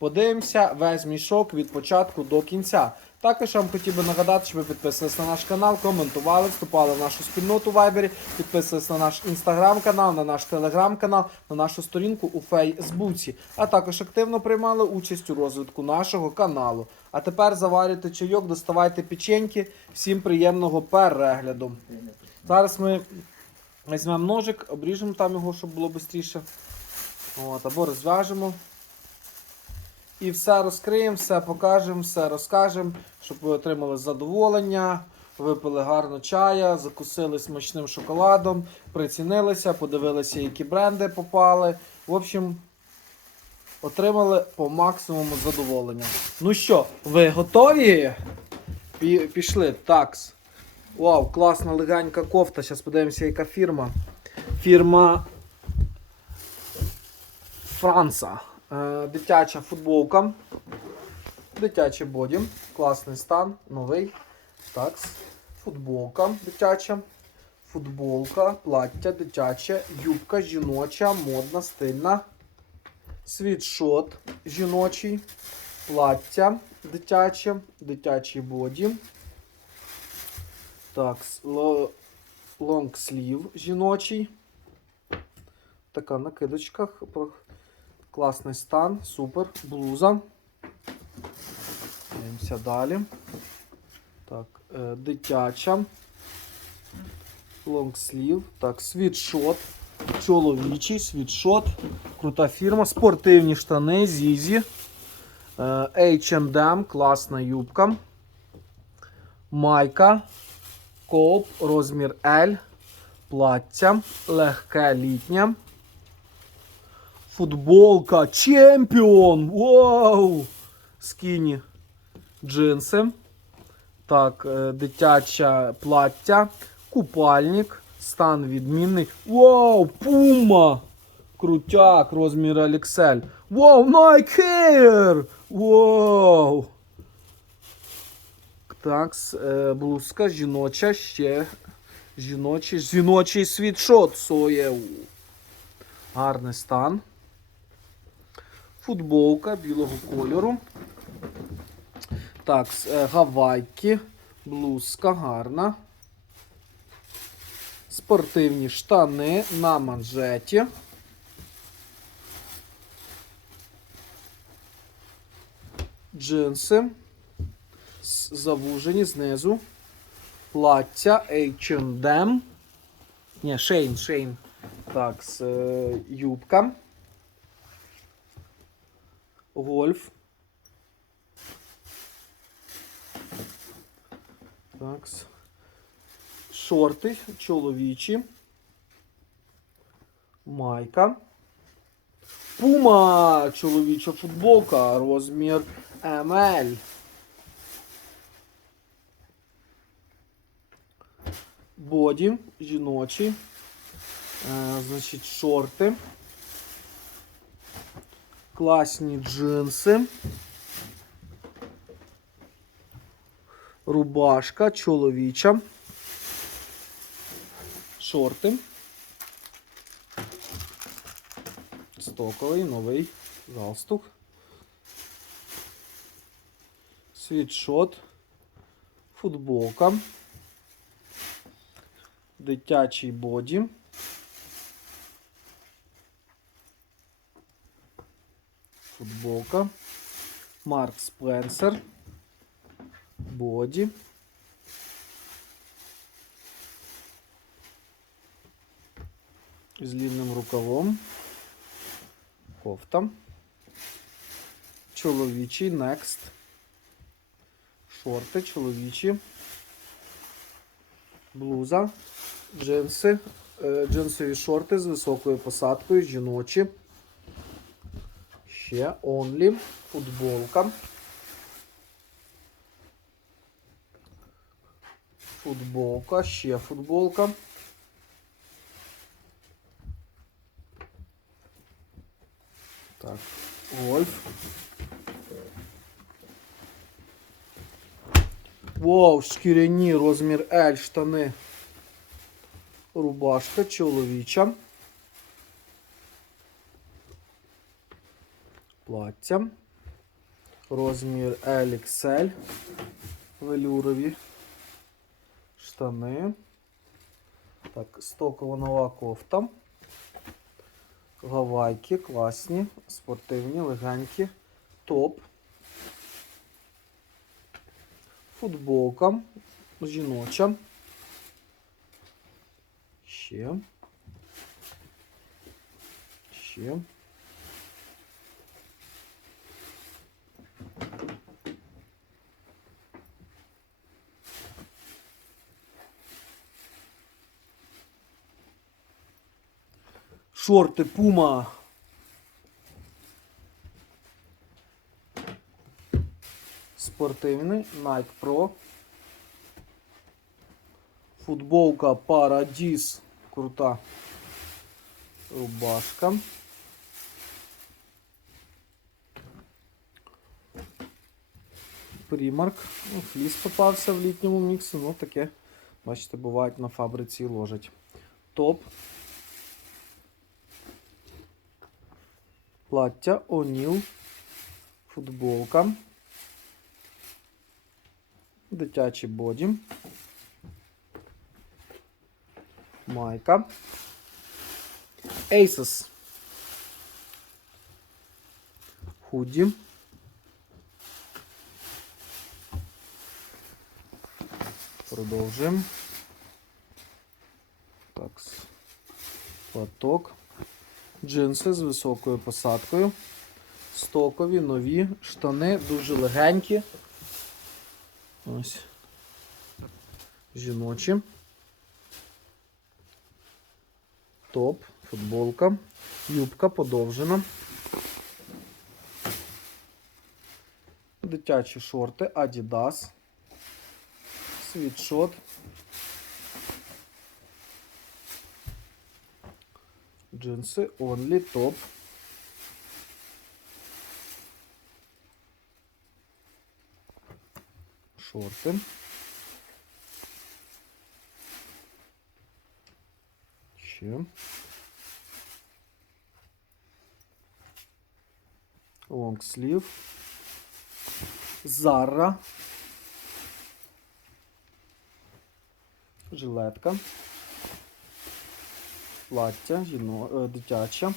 Подивимося весь мішок від початку до кінця. Також я вам хотів би нагадати, щоб ви підписались на наш канал, коментували, вступали в нашу спільноту в Вайбері, підписувались на наш інстаграм-канал, на наш телеграм-канал, на нашу сторінку у Фейсбуці, а також активно приймали участь у розвитку нашого каналу. А тепер заварюйте чайок, доставайте печеньки. Всім приємного перегляду. Зараз ми візьмемо ножик, обріжемо там його, щоб було швидше. Або розв'яжемо. І все розкриємо, все покажемо, все розкажемо, щоб ви отримали задоволення, випили гарно чая, закусили смачним шоколадом, прицінилися, подивилися, які бренди попали. В общем, отримали по максимуму задоволення. Ну що, ви готові? Пішли. Такс. Вау, класна легенька кофта. Зараз подивимося, яка фірма. Фірма Франца. Е, Дитяча футболка. Дитячий боді. Класний стан, новий. Такс. Футболка дитяча. Футболка, плаття дитяче, юбка жіноча, модна, стильна. Світшот жіночий. Плаття дитяче, дитячий боді. Так, лонгслів жіночий. Така накидочка. Класний стан, супер. Блуза. Дивимося далі. Так, е, дитяча. Лонгслів. Так, світшот. Чоловічий світшот. Крута фірма. Спортивні штани, Зізі. H&M, класна юбка. Майка. Коп, розмір L. Плаття. Легке літнє. Футболка Чемпіон! Вау! Скіні джинси. Так, е, дитяче плаття, купальник, стан відмінний. Вау! Пума! Крутяк, розмір XL. Вау, Air! Вау! Так, е, блузка жіноча, ще жіночий, жіночий світшот соєв. Гарний стан. Футболка білого кольору. Так, е, гавайки. Блузка гарна. Спортивні штани на манжеті. Джинси. Завужені знизу. Плаття H&M. Ні, Шейн, Шейн. Так, с, е, юбка. Гольф. Так. Шорти чоловічі. Майка. Пума чоловіча футболка. Розмір ML. Боді жіночі. Е, значить, шорти. Класні джинси. Рубашка чоловіча. Шорти. Стоковий новий галстук. Світшот. Футболка. Дитячий боді. Футболка. Марк Спенсер. Боді. З лівним рукавом. Кофта. Чоловічий Next. Шорти чоловічі. Блуза. Джинси. Е, Джинсові шорти з високою посадкою. Жіночі. Ще Only, футболка. Футболка, ще футболка. Так, Вольф. Вау, шкіряні розмір L штани. Рубашка чоловіча. Плаття. Розмір LXL. Велюрові. Штани. Так, стокова нова кофта. Гавайки класні, спортивні, легенькі. Топ. Футболка жіноча. Ще. Ще. Шорти Puma. Спортивний Nike Pro. Футболка Paradis. Крута. Рубашка. Примарк. Ну, фліс попався в літньому міксі. Ну таке, бачите, бувають на фабриці і ложать. Топ. Плаття Оніл. Футболка. Дитячий боді. Майка. Asus. Худі. Продовжуємо. Так. Платок. Джинси з високою посадкою. Стокові, нові, штани, дуже легенькі. Ось. Жіночі. Топ, футболка, юбка подовжена. Дитячі шорти Adidas. Світшот. Джинси Only Top. Шорти. Ще. Лонгслів. Зара. Жилетка. Плаття жіно, е, дитяче.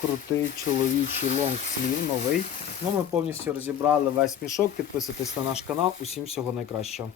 Крутий чоловічий лонгслів новий. Ну, ми повністю розібрали весь мішок. Підписуйтесь на наш канал. Усім всього найкращого.